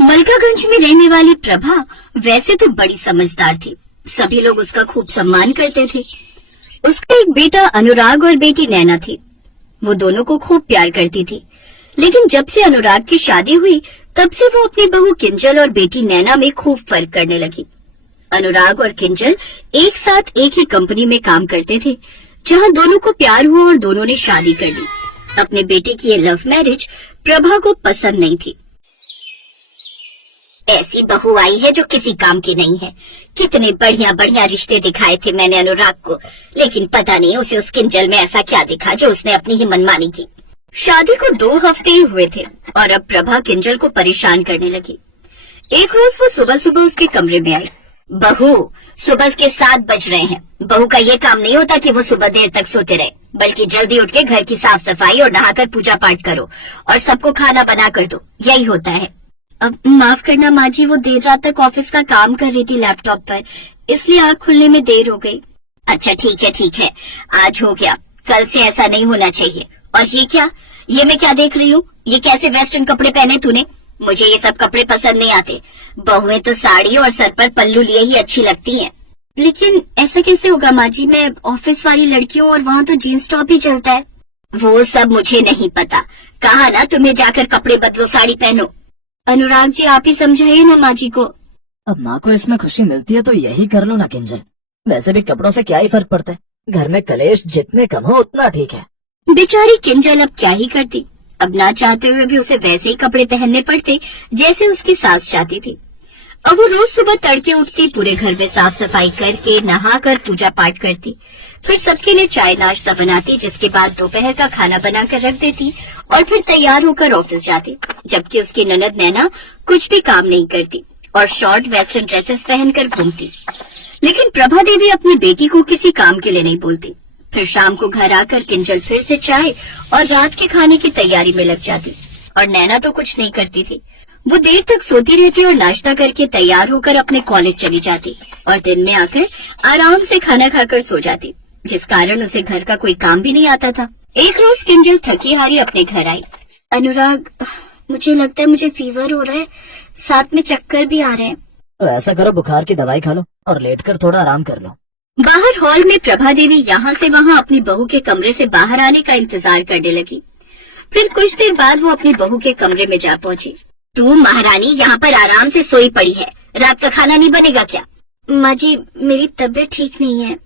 मलकागंज में रहने वाली प्रभा वैसे तो बड़ी समझदार थी। सभी लोग उसका खूब सम्मान करते थे। उसका एक बेटा अनुराग और बेटी नैना थी। वो दोनों को खूब प्यार करती थी। लेकिन जब से अनुराग की शादी हुई तब से वो अपनी बहू किंजल और बेटी नैना में खूब फर्क करने लगी। अनुराग और किंजल एक साथ एक ही कंपनी में काम करते थे, जहां दोनों को प्यार हुआ और दोनों ने शादी कर ली। अपने बेटे की ये लव मैरिज प्रभा को पसंद नहीं थी। ऐसी बहू आई है जो किसी काम की नहीं है। कितने बढ़िया बढ़िया रिश्ते दिखाए थे मैंने अनुराग को, लेकिन पता नहीं उसे उस किंजल में ऐसा क्या दिखा जो उसने अपनी ही मनमानी की। शादी को 2 हफ्ते ही हुए थे और अब प्रभा किंजल को परेशान करने लगी। एक रोज वो सुबह सुबह उसके कमरे में आई। बहू, सुबह के 7 बज रहे हैं। बहू का ये काम नहीं होता कि वो सुबह देर तक सोते रहे, बल्कि जल्दी उठ के घर की साफ सफाई और नहाकर पूजा पाठ करो और सबको खाना बना कर दो, यही होता है। अब माफ करना माँ जी, वो देर रात तक ऑफिस का काम कर रही थी लैपटॉप पर, इसलिए आँख खुलने में देर हो गई। अच्छा ठीक है, आज हो गया, कल से ऐसा नहीं होना चाहिए। और ये क्या, ये मैं क्या देख रही हूँ? ये कैसे वेस्टर्न कपड़े पहने तूने? मुझे ये सब कपड़े पसंद नहीं आते। बहुएं तो साड़ी और सर पर पल्लू लिए ही अच्छी लगती हैं। लेकिन ऐसा कैसे होगा माँ जी, मैं ऑफिस वाली लड़की हूँ और वहाँ तो जीन्स टॉप ही चलता है। वो सब मुझे नहीं पता, कहा ना तुम्हें जाकर कपड़े बदलो, साड़ी पहनो। अनुराग जी, आप ही समझाइए ना माँ जी को। अब माँ को इसमें खुशी मिलती है तो यही कर लो ना किंजल। वैसे भी कपड़ों से क्या ही फर्क पड़ता है, घर में कलेश जितने कम हो उतना ठीक है। बेचारी किंजल अब क्या ही करती। अब ना चाहते हुए भी उसे वैसे ही कपड़े पहनने पड़ते जैसे उसकी सास चाहती थी। अब वो रोज सुबह तड़के उठती, पूरे घर में साफ सफाई करके नहाकर पूजा पाठ करती, फिर सबके लिए चाय नाश्ता बनाती, जिसके बाद दोपहर का खाना बनाकर रख देती और फिर तैयार होकर ऑफिस जाती। जबकि उसकी ननद नैना कुछ भी काम नहीं करती और शॉर्ट वेस्टर्न ड्रेसेस पहनकर घूमती। लेकिन प्रभा देवी अपनी बेटी को किसी काम के लिए नहीं बोलती। फिर शाम को घर आकर किंजल फिर से चाय और रात के खाने की तैयारी में लग जाती। और नैना तो कुछ नहीं करती थी। वो देर तक सोती रहती और नाश्ता करके तैयार होकर अपने कॉलेज चली जाती और दिन में आकर आराम से खाना खाकर सो जाती, जिस कारण उसे घर का कोई काम भी नहीं आता था। एक रोज किंजल थकी हारी अपने घर आई। अनुराग, मुझे लगता है मुझे फीवर हो रहा है, साथ में चक्कर भी आ रहे हैं। तो ऐसा करो, बुखार की दवाई खा लो और लेटकर थोड़ा आराम कर लो। बाहर हॉल में प्रभा देवी यहाँ से वहाँ अपनी बहू के कमरे से बाहर आने का इंतजार करने लगी। फिर कुछ देर बाद वो अपनी बहू के कमरे में जा पहुँची। तू महारानी यहाँ पर आराम से सोई पड़ी है, रात का खाना नहीं बनेगा क्या? माँ जी, मेरी तबीयत ठीक नहीं है।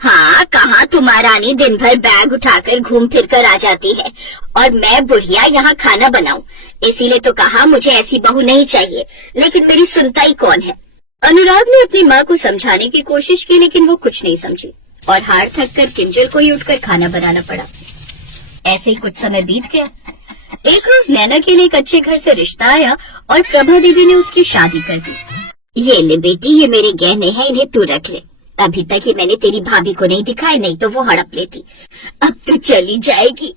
हाँ, कहाँ तू महारानी दिन भर बैग उठाकर घूम फिर कर आ जाती है और मैं बुढ़िया यहाँ खाना बनाऊं। इसीलिए तो कहा मुझे ऐसी बहू नहीं चाहिए, लेकिन मेरी सुनता ही कौन है। अनुराग ने अपनी माँ को समझाने की कोशिश की, लेकिन वो कुछ नहीं समझी और हार थक कर किंजल को ही उठकर खाना बनाना पड़ा। ऐसे ही कुछ समय बीत गया। एक रोज नैना के लिए एक अच्छे घर से रिश्ता आया और प्रभा देवी ने उसकी शादी कर दी। ये ले बेटी, ये मेरे गहने हैं, इन्हें तू रख ले। अभी तक ही मैंने तेरी भाभी को नहीं दिखाए, नहीं तो वो हड़प लेती। अब तू चली जाएगी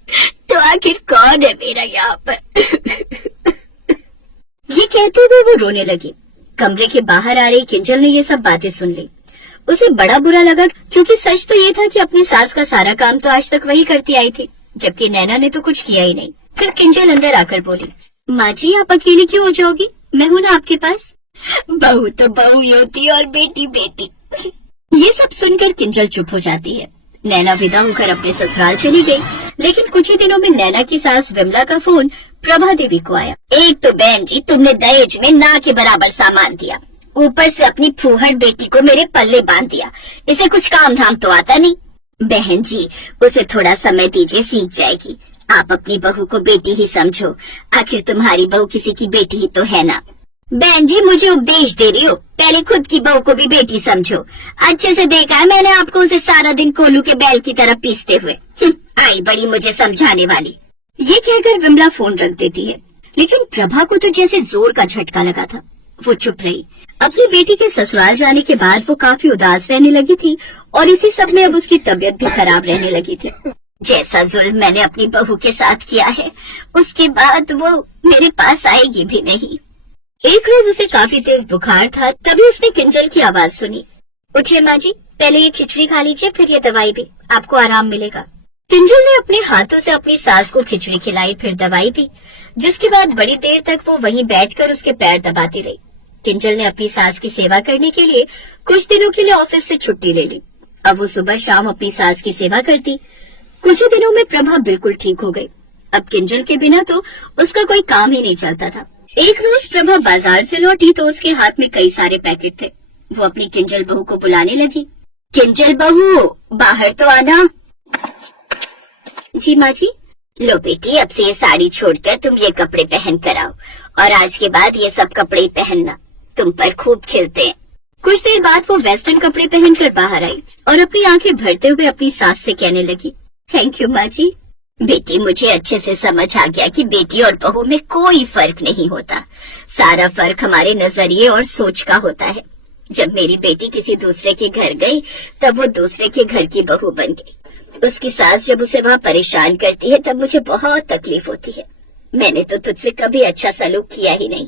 तो आखिर कौन है मेरा यहाँ पर? ये कहते हुए वो रोने लगी। कमरे के बाहर आ रही किंजल ने ये सब बातें सुन ली। उसे बड़ा बुरा लगा, क्योंकि सच तो ये था कि अपनी सास का सारा काम तो आज तक वही करती आई थी, जबकि नैना ने तो कुछ किया ही नहीं। फिर किंजल अंदर आकर बोली, माँ जी, आप अकेली क्यों हो जाओगी? मैं हूँ ना आपके पास। बहू तो बहू ही होती है और बेटी बेटी। ये सब सुनकर किंजल चुप हो जाती है। नैना विदा होकर अपने ससुराल चली गई। लेकिन कुछ ही दिनों में नैना की सास विमला का फोन प्रभा देवी को आया। एक तो बहन जी, तुमने दहेज में ना के बराबर सामान दिया, ऊपर से अपनी फूहड़ बेटी को मेरे पल्ले बांध दिया। इसे कुछ काम धाम तो आता नहीं। बहन जी, उसे थोड़ा समय दीजिए, सीख जाएगी। आप अपनी बहू को बेटी ही समझो, आखिर तुम्हारी बहू किसी की बेटी ही तो है ना। बहन जी, मुझे उपदेश दे रही हो? पहले खुद की बहू को भी बेटी समझो। अच्छे से देखा है मैंने आपको उसे सारा दिन कोलू के बैल की तरह पीसते हुए। आई बड़ी मुझे समझाने वाली। ये कहकर विमला फोन रख देती है। लेकिन प्रभा को तो जैसे जोर का झटका लगा था। वो चुप रही। अपनी बेटी के ससुराल जाने के बाद वो काफी उदास रहने लगी थी और इसी सब में अब उसकी तबीयत भी खराब रहने लगी थी। जैसा जुल्म मैंने अपनी बहू के साथ किया है, उसके बाद वो मेरे पास आएगी भी नहीं। एक रोज उसे काफी तेज बुखार था, तभी उसने किंजल की आवाज सुनी। उठिए माँ जी, पहले ये खिचड़ी खा लीजिए, फिर ये दवाई भी, आपको आराम मिलेगा। किंजल ने अपने हाथों से अपनी सास को खिचड़ी खिलाई, फिर दवाई दी, जिसके बाद बड़ी देर तक वो वहीं बैठकर उसके पैर दबाती रही। किंजल ने अपनी सास की सेवा करने के लिए कुछ दिनों के लिए ऑफिस से छुट्टी ले ली। अब वो सुबह शाम अपनी सास की सेवा करती। कुछ ही दिनों में प्रभा बिल्कुल ठीक हो गई। अब किंजल के बिना तो उसका कोई काम ही नहीं चलता था। एक रोज प्रभा बाजार से लौटी तो उसके हाथ में कई सारे पैकेट थे। वो अपनी किंजल बहू को बुलाने लगी। किंजल बहू, बाहर तो आना। जी माँ जी। लो बेटी, अब से ये साड़ी छोड़कर तुम ये कपड़े पहन कर आओ, और आज के बाद ये सब कपड़े ही पहनना, तुम पर खूब खिलते हैं। कुछ देर बाद वो वेस्टर्न कपड़े पहनकर बाहर आई और अपनी आंखें भरते हुए अपनी सास से कहने लगी, थैंक यू माँ जी। बेटी, मुझे अच्छे से समझ आ गया कि बेटी और बहू में कोई फर्क नहीं होता। सारा फर्क हमारे नजरिए और सोच का होता है। जब मेरी बेटी किसी दूसरे के घर गई, तब वो दूसरे के घर की बहू बन गई। उसकी सास जब उसे वहाँ परेशान करती है, तब मुझे बहुत तकलीफ होती है। मैंने तो तुझसे कभी अच्छा सलूक किया ही नहीं।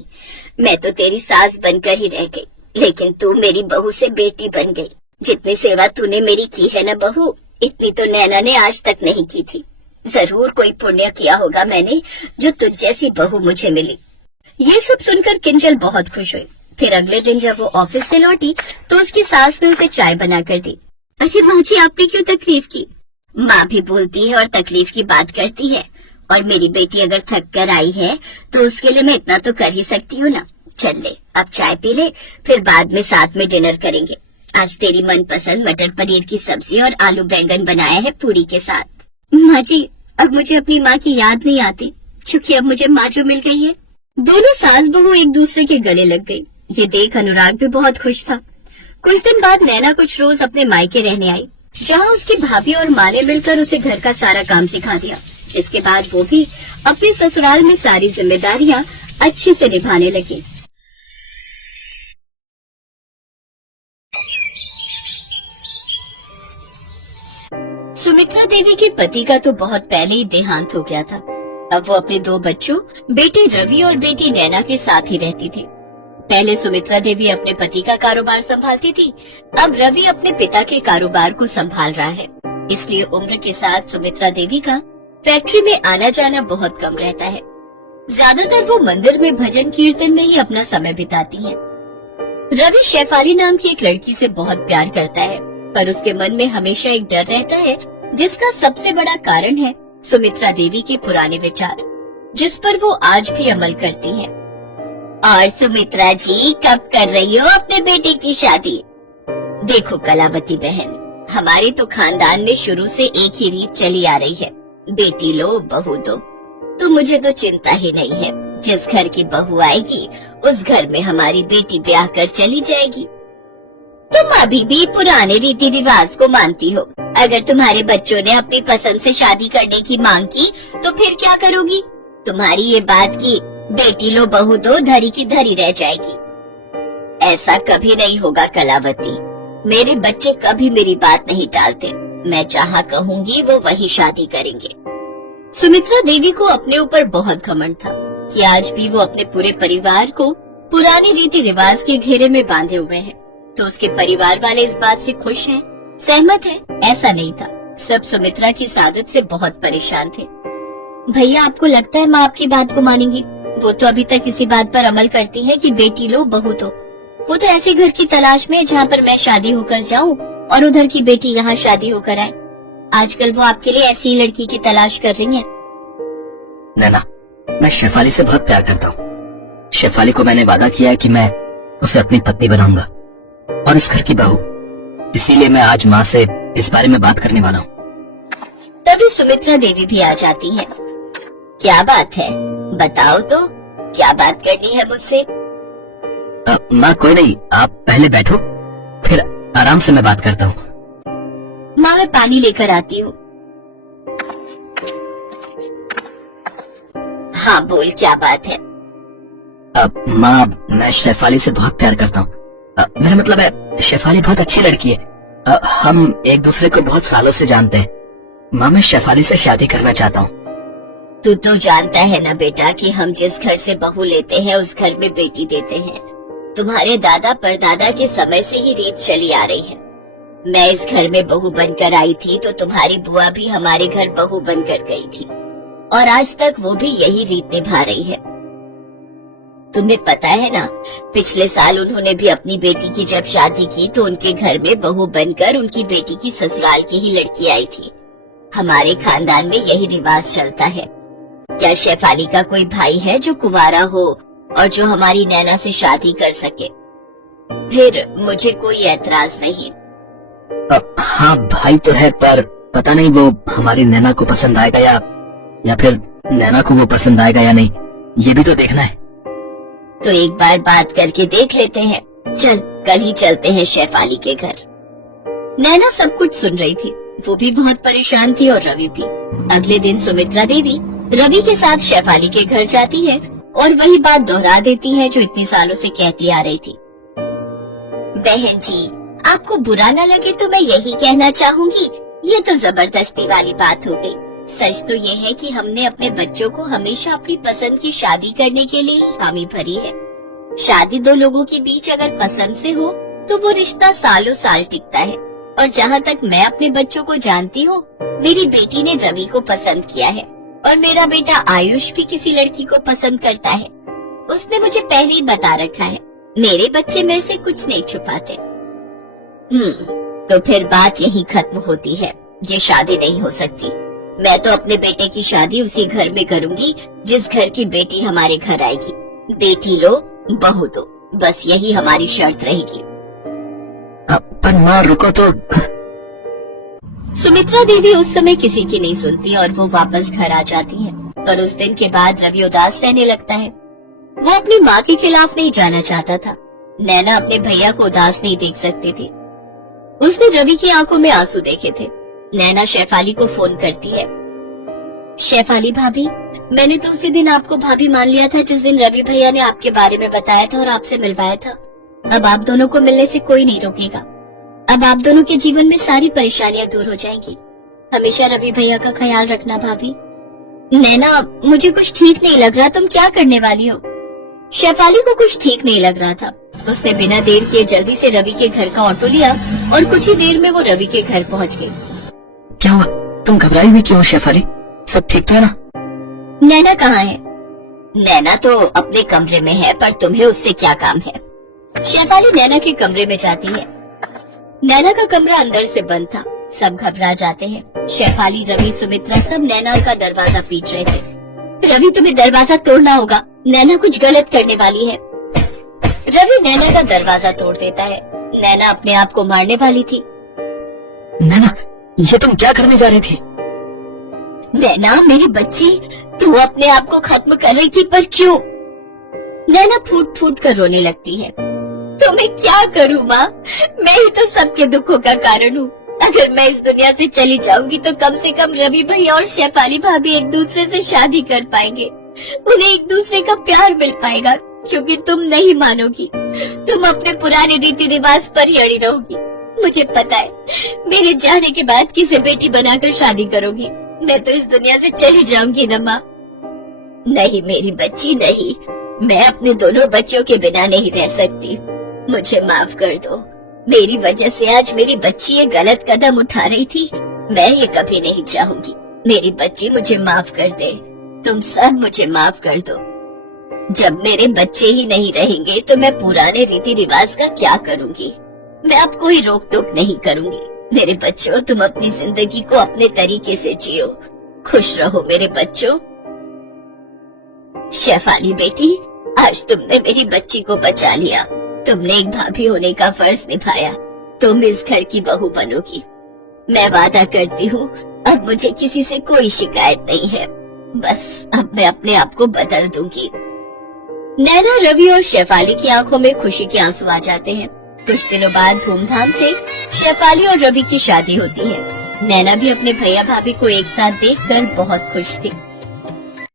मैं तो तेरी सास बनकर ही रह गई, लेकिन तू मेरी बहू से बेटी बन गई। जितनी सेवा तूने मेरी की है न बहू, इतनी तो नैना ने आज तक नहीं की थी। जरूर कोई पुण्य किया होगा मैंने, जो तुझ जैसी बहू मुझे मिली। ये सब सुनकर किंजल बहुत खुश हुई। फिर अगले दिन जब वो ऑफिस से लौटी तो उसकी सास ने उसे चाय बना कर दी। अरे माँ जी, आपने क्यों तकलीफ की? माँ भी बोलती है और तकलीफ की बात करती है, और मेरी बेटी अगर थक कर आई है तो उसके लिए मैं इतना तो कर ही सकती हूँ ना। चल ले, अब चाय पी ले, फिर बाद में साथ में डिनर करेंगे। आज तेरी मनपसंद मटर पनीर की सब्जी और आलू बैंगन बनाया है पूरी के साथ। माँ जी, अब मुझे अपनी माँ की याद नहीं आती, क्योंकि अब मुझे माँ जो मिल गई है। दोनों सास बहू एक दूसरे के गले लग गई। ये देख अनुराग भी बहुत खुश था। कुछ दिन बाद नैना कुछ रोज अपने मायके रहने आई, जहाँ उसकी भाभी और माँ ने मिलकर उसे घर का सारा काम सिखा दिया, जिसके बाद वो भी अपने ससुराल में सारी जिम्मेदारियाँ अच्छे से निभाने लगी। सुमित्रा देवी के पति का तो बहुत पहले ही देहांत हो गया था। अब वो अपने 2 बच्चों, बेटे रवि और बेटी नैना के साथ ही रहती थी। पहले सुमित्रा देवी अपने पति का कारोबार संभालती थी, अब रवि अपने पिता के कारोबार को संभाल रहा है। इसलिए उम्र के साथ सुमित्रा देवी का फैक्ट्री में आना जाना बहुत कम रहता है। ज्यादातर वो मंदिर में भजन कीर्तन में ही अपना समय बिताती हैं। रवि शेफाली नाम की एक लड़की से बहुत प्यार करता है, पर उसके मन में हमेशा एक डर रहता है, जिसका सबसे बड़ा कारण है सुमित्रा देवी के पुराने विचार, जिस पर वो आज भी अमल करती हैं। और सुमित्रा जी, कब कर रही हो अपने बेटे की शादी? देखो कलावती बहन, हमारे तो खानदान में शुरू से एक ही रीत चली आ रही है, बेटी लो बहू दो। तो मुझे तो चिंता ही नहीं है, जिस घर की बहू आएगी उस घर में हमारी बेटी ब्याह कर चली जाएगी। तुम अभी भी पुराने रीति रिवाज को मानती हो। अगर तुम्हारे बच्चों ने अपनी पसंद से शादी करने की मांग की तो फिर क्या करोगी? तुम्हारी ये बात की बेटी लो बहू दो धरी की धरी रह जाएगी। ऐसा कभी नहीं होगा कलावती, मेरे बच्चे कभी मेरी बात नहीं टालते। मैं जहाँ कहूँगी वो वही शादी करेंगे। सुमित्रा देवी को अपने ऊपर बहुत घमंड था कि आज भी वो अपने पूरे परिवार को पुराने रीति रिवाज के घेरे में बांधे हुए हैं। तो उसके परिवार वाले इस बात से खुश हैं, सहमत हैं? ऐसा नहीं था। सब सुमित्रा की सादत से बहुत परेशान थे। भैया, आपको लगता है माँ आपकी बात को मानेंगी? वो तो अभी तक इसी बात पर अमल करती है कि बेटी लो बहू दो। वो तो ऐसे घर की तलाश में है जहाँ पर मैं शादी होकर जाऊँ और उधर की बेटी यहाँ शादी होकर आए। आजकल वो आपके लिए ऐसी ही लड़की की तलाश कर रही है। नैना, मैं शेफाली से बहुत प्यार करता हूँ। शेफाली को मैंने वादा किया है कि मैं उसे अपनी पत्नी बनाऊंगा और इस घर की बहू। इसीलिए मैं आज माँ से इस बारे में बात करने वाला हूँ। तभी सुमित्रा देवी भी आ जाती है। क्या बात है, बताओ तो, क्या बात करनी है मुझसे? माँ कोई नहीं, आप पहले बैठो, फिर आराम से मैं बात करता हूँ। माँ, मैं पानी लेकर आती हूँ। हाँ बोल, क्या बात है? माँ, मैं शेफाली से बहुत प्यार करता हूँ। मेरा मतलब है, शेफाली बहुत अच्छी लड़की है। हम एक दूसरे को बहुत सालों से जानते हैं। माँ, मैं शेफाली से शादी करना चाहता हूँ। तू तो जानता है ना बेटा कि हम जिस घर से बहू लेते हैं उस घर में बेटी देते हैं। तुम्हारे दादा परदादा के समय से ही रीत चली आ रही है। मैं इस घर में बहू बनकर आई थी तो तुम्हारी बुआ भी हमारे घर बहू बनकर गई थी और आज तक वो भी यही रीत निभा रही है। तुम्हें पता है ना, पिछले साल उन्होंने भी अपनी बेटी की जब शादी की तो उनके घर में बहू बनकर उनकी बेटी की ससुराल की ही लड़की आई थी। हमारे खानदान में यही रिवाज चलता है। क्या शेफाली का कोई भाई है जो कुंवारा हो और जो हमारी नैना से शादी कर सके? फिर मुझे कोई ऐतराज नहीं। हाँ भाई तो है, पर पता नहीं वो हमारी नैना को पसंद आएगा या फिर नैना को वो पसंद आएगा या नहीं, ये भी तो देखना है। तो एक बार बात करके देख लेते हैं। चल कल ही चलते हैं शेफाली के घर। नैना सब कुछ सुन रही थी, वो भी बहुत परेशान थी और रवि भी। अगले दिन सुमित्रा देवी रवि के साथ शेफाली के घर जाती है और वही बात दोहरा देती है जो इतनी सालों से कहती आ रही थी। बहन जी, आपको बुरा न लगे तो मैं यही कहना चाहूंगी, ये तो जबरदस्ती वाली बात हो गई। सच तो ये है कि हमने अपने बच्चों को हमेशा अपनी पसंद की शादी करने के लिए ही हामी भरी है। शादी दो लोगों के बीच अगर पसंद से हो तो वो रिश्ता सालों साल टिकता है। और जहाँ तक मैं अपने बच्चों को जानती हूँ, मेरी बेटी ने रवि को पसंद किया है और मेरा बेटा आयुष भी किसी लड़की को पसंद करता है। उसने मुझे पहले ही बता रखा है। मेरे बच्चे मेरे से कुछ नहीं छुपाते। तो फिर बात यही खत्म होती है। ये शादी नहीं हो सकती। मैं तो अपने बेटे की शादी उसी घर में करूंगी जिस घर की बेटी हमारे घर आएगी। बेटी लो, बहू दो, बस यही हमारी शर्त रहेगी। पर माँ रुको तो। सुमित्रा देवी उस समय किसी की नहीं सुनती और वो वापस घर आ जाती है। पर उस दिन के बाद रवि उदास रहने लगता है। वो अपनी माँ के खिलाफ नहीं जाना चाहता था। नैना अपने भैया को उदास नहीं देख सकती थी। उसने रवि की आंखों में आंसू देखे थे। नैना शेफाली को फोन करती है। शेफाली भाभी, मैंने तो उसी दिन आपको भाभी मान लिया था जिस दिन रवि भैया ने आपके बारे में बताया था और आपसे मिलवाया था। अब आप दोनों को मिलने से कोई नहीं रोकेगा। अब आप दोनों के जीवन में सारी परेशानियां दूर हो जाएंगी। हमेशा रवि भैया का ख्याल रखना भाभी। नैना, मुझे कुछ ठीक नहीं लग रहा, तुम क्या करने वाली हो? शेफाली को कुछ ठीक नहीं लग रहा था। उसने बिना देर किए जल्दी से रवि के घर का ऑटो लिया और कुछ ही देर में वो रवि के घर पहुंच गई। क्या हुआ? तुम घबराई हुई क्यों शेफाली? सब ठीक तो है ना? नैना कहाँ है? नैना तो अपने कमरे में है, पर तुम्हें उससे क्या काम है? शेफाली नैना के कमरे में जाती है। नैना का कमरा अंदर से बंद था। सब घबरा जाते हैं। शेफाली, रवि, सुमित्रा सब नैना का दरवाजा पीट रहे थे। रवि, तुम्हें दरवाजा तोड़ना होगा, नैना कुछ गलत करने वाली है। रवि नैना का दरवाजा तोड़ देता है। नैना अपने आप को मारने वाली थी। नैना, ये तुम क्या करने जा रही थी? नैना मेरी बच्ची, तू अपने आप को खत्म कर रही थी, पर क्यों? नैना फूट फूट कर रोने लगती है। तो मैं क्या करूँ माँ? मैं ही तो सबके दुखों का कारण हूँ। अगर मैं इस दुनिया से चली जाऊंगी तो कम से कम रवि भैया और शेफाली भाभी एक दूसरे से शादी कर पाएंगे। उन्हें एक दूसरे का प्यार मिल पाएगा, क्योंकि तुम नहीं मानोगी। तुम अपने पुराने रीति रिवाज पर ही अड़ी रहोगी। मुझे पता है, मेरे जाने के बाद किसे बेटी बनाकर शादी करोगी। मैं तो इस दुनिया से चली जाऊंगी न माँ। नहीं मेरी बच्ची, नहीं, मैं अपने दोनों बच्चों के बिना नहीं रह सकती। मुझे माफ कर दो। मेरी वजह से आज मेरी बच्ची ये गलत कदम उठा रही थी। मैं ये कभी नहीं चाहूंगी। मेरी बच्ची, मुझे माफ कर दे। तुम सब मुझे माफ कर दो। जब मेरे बच्चे ही नहीं रहेंगे तो मैं पुराने रीति रिवाज का क्या करूंगी? मैं अब कोई रोक टोक नहीं करूंगी। मेरे बच्चों, तुम अपनी जिंदगी को अपने तरीके से जियो। खुश रहो मेरे बच्चों। शेफाली बेटी, आज तुमने मेरी बच्ची को बचा लिया। तुमने एक भाभी होने का फर्ज निभाया। तुम इस घर की बहू बनोगी। मैं वादा करती हूँ, अब मुझे किसी से कोई शिकायत नहीं है। बस अब मैं अपने आप को बदल दूंगी। नैना, रवि और शेफाली की आंखों में खुशी के आंसू आ जाते हैं। कुछ दिनों बाद धूमधाम से शेफाली और रवि की शादी होती है। नैना भी अपने भैया भाभी को एक साथ देखकर बहुत खुश थी।